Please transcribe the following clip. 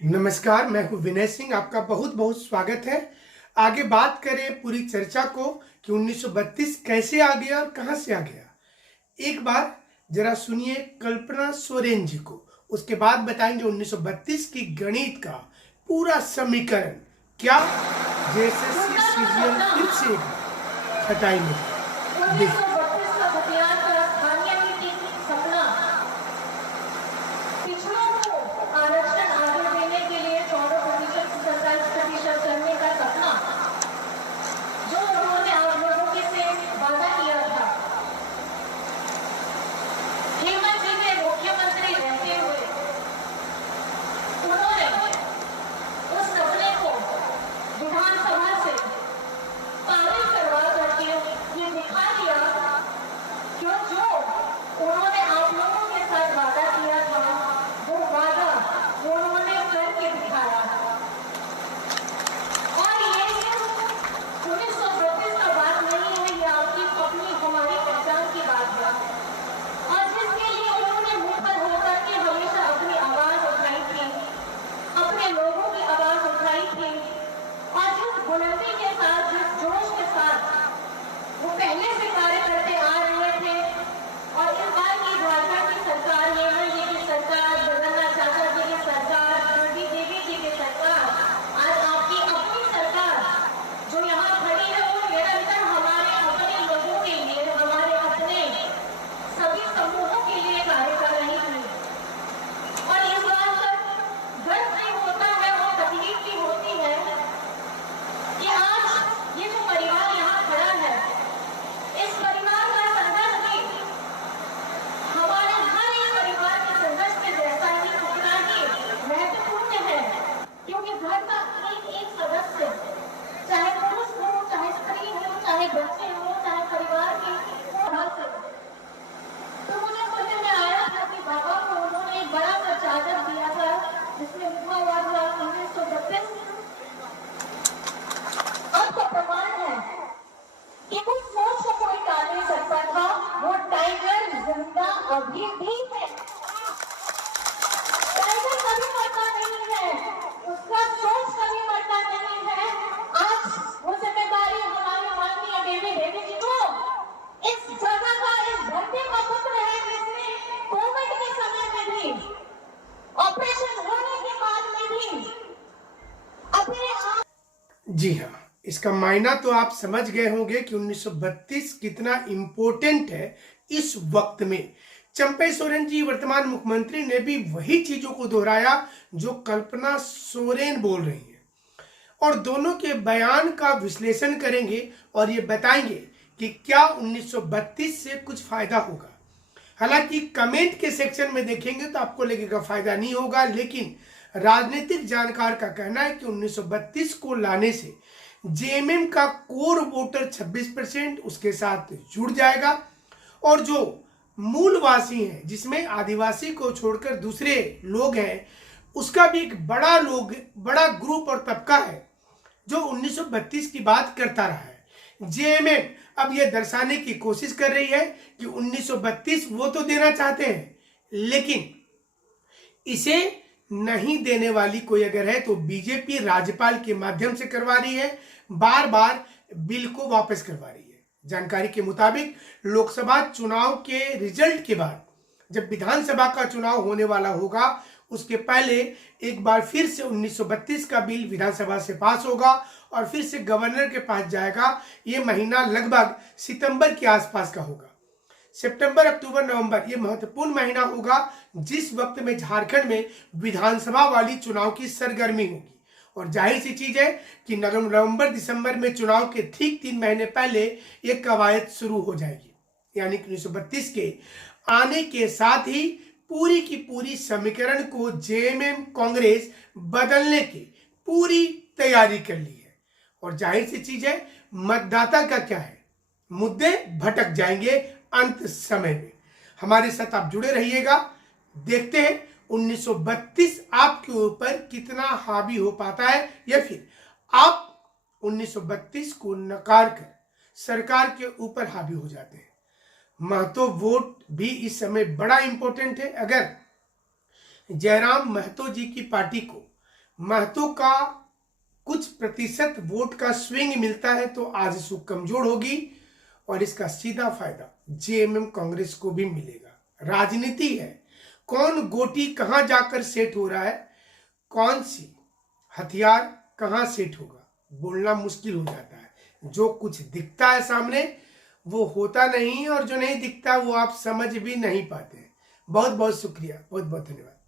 नमस्कार, मैं हूं विनय सिंह। आपका बहुत बहुत स्वागत है। आगे बात करें पूरी चर्चा को कि 1932 कैसे आ गया और कहां से आ गया। एक बार जरा सुनिए कल्पना सोरेन जी को, उसके बाद बताएंगे 1932 की गणित का पूरा समीकरण क्या। जेएसएससी सीरियल फिर से एक बार खटाई में देखिए। 1932 का हथियार का स्थानीय नीति सपना पिछड़ों को आरक्षण आगे देने के लिए 14% से 47% करने का सपना जो उन्होंने आप लोगों के से वादा किया था। हेमंत जी ने मुख्यमंत्री रहते हुए उन्होंने उस सपने को विधानसभा से पारित करवा करके ये दिखा दिया जो उन्होंने आप लोगों के साथ वादा किया था, वो वादा उन्होंने करके दिखाया। और ये सिर्फ 1932 का बात नहीं है, ये आपकी अपनी हमारी पहचान की बात है। और जिसके लिए उन्होंने मुंह पर होकर के हमेशा अपनी आवाज उठाई थी, अपने लोगों की आवाज उठाई थी, और जिस बुलंदी के साथ, जिस जोश के साथ वो पहले से कार्य करते आ रहे थे। और इस बार की झारखंड की सरकार, हेमंत जी की सरकार, जगन्नाथ चाचा जी की सरकार, जोगी देवी जी की सरकार, आज आपकी अपनी सरकार जो यहाँ खड़ी है, वो निरंतर हमारे अपने लोगों के लिए, हमारे अपने सभी समूहों के लिए कार्य कर रही थी। और इस बात पर गर्व नहीं होता है और तकलीफ भी होती है कि आज ये जो परिवार यहाँ खड़ा है, इस परिवार का संघर्ष भी हमारे हर एक परिवार के संघर्ष के जैसा ही, उतना ही महत्वपूर्ण है। क्योंकि घर का एक एक सदस्य, चाहे पुरुष हो, चाहे स्त्री हो, चाहे बच्चे हो, चाहे परिवार के सदस्य, तो मुझे समझ में आया था कि बाबा को उन्होंने एक बड़ा सा चादर दिया था जिसमें लिखा हुआ था 1932। अब तो प्रमाण है कि उस सोच को कोई टाल नहीं सकता था। वो टाइगर जिंदा अभी भी है। टाइगर कभी मरता नहीं है, उसका सोच कभी मरता नहीं है। आज वो जिम्मेदारी हमारे माननीय देवी देवी जी को, इस जगह का, इस धरती का पुत्र है जिसने कोविड के समय में भी, ऑपरेशन होने के बाद में भी अपने आप। जी हाँ, इसका मायना तो आप समझ गए होंगे कि 1932 कितना इंपॉर्टेंट है इस वक्त में। चंपई सोरेन जी वर्तमान मुख्यमंत्री ने भी वही चीजों को दोहराया जो कल्पना सोरेन बोल रही है, और दोनों के बयान का विश्लेषण करेंगे और ये बताएंगे कि क्या 1932 से कुछ फायदा होगा। हालांकि कमेंट के सेक्शन में देखेंगे तो आपको लगेगा फायदा नहीं होगा, लेकिन राजनीतिक जानकार का कहना है कि 1932 को लाने से जेएमएम का कोर वोटर 26% उसके साथ जुड़ जाएगा, और जो मूलवासी हैं जिसमें आदिवासी को छोड़कर दूसरे लोग हैं, उसका भी एक बड़ा ग्रुप और तबका है जो 1932 की बात करता रहा है। जेएमएम अब यह दर्शाने की कोशिश कर रही है कि 1932 वो तो देना चाहते हैं, लेकिन इसे नहीं देने वाली कोई अगर है तो बीजेपी राज्यपाल के माध्यम से करवा रही है, बार बार बिल को वापस करवा रही है। जानकारी के मुताबिक लोकसभा चुनाव के रिजल्ट के बाद जब विधानसभा का चुनाव होने वाला होगा, उसके पहले एक बार फिर से 1932 का बिल विधानसभा से पास होगा और फिर से गवर्नर के पास जाएगा। ये महीना लगभग सितंबर के आसपास का होगा। सितंबर, अक्टूबर, नवंबर ये महत्वपूर्ण महीना होगा जिस वक्त में झारखंड में विधानसभा वाली चुनाव की सरगर्मी होगी। और जाहिर सी चीज है कि नवंबर दिसंबर में चुनाव के ठीक 3 महीने पहले ये कवायद शुरू हो जाएगी। यानी कि 1932 के आने के साथ ही पूरी की पूरी समीकरण को जेएमएम कांग्रेस बदलने की पूरी तैयारी कर ली है। और जाहिर सी चीज है, मतदाता का क्या है, मुद्दे भटक जाएंगे अंत समय में। हमारे साथ आप जुड़े रहिएगा। देखते हैं 1932 आपके ऊपर कितना हावी हो पाता है, या फिर आप 1932 को नकार कर सरकार के ऊपर हावी हो जाते हैं। महतो वोट भी इस समय बड़ा इंपॉर्टेंट है। अगर जयराम महतो जी की पार्टी को महतो का कुछ प्रतिशत वोट का स्विंग मिलता है तो आजसू कमजोर होगी और इसका सीधा फायदा जेएमएम कांग्रेस को भी मिलेगा। राजनीति है, कौन गोटी कहां जाकर सेट हो रहा है, कौन सी हथियार कहां सेट होगा, बोलना मुश्किल हो जाता है। जो कुछ दिखता है सामने वो होता नहीं और जो नहीं दिखता वो आप समझ भी नहीं पाते। बहुत बहुत शुक्रिया, बहुत बहुत धन्यवाद।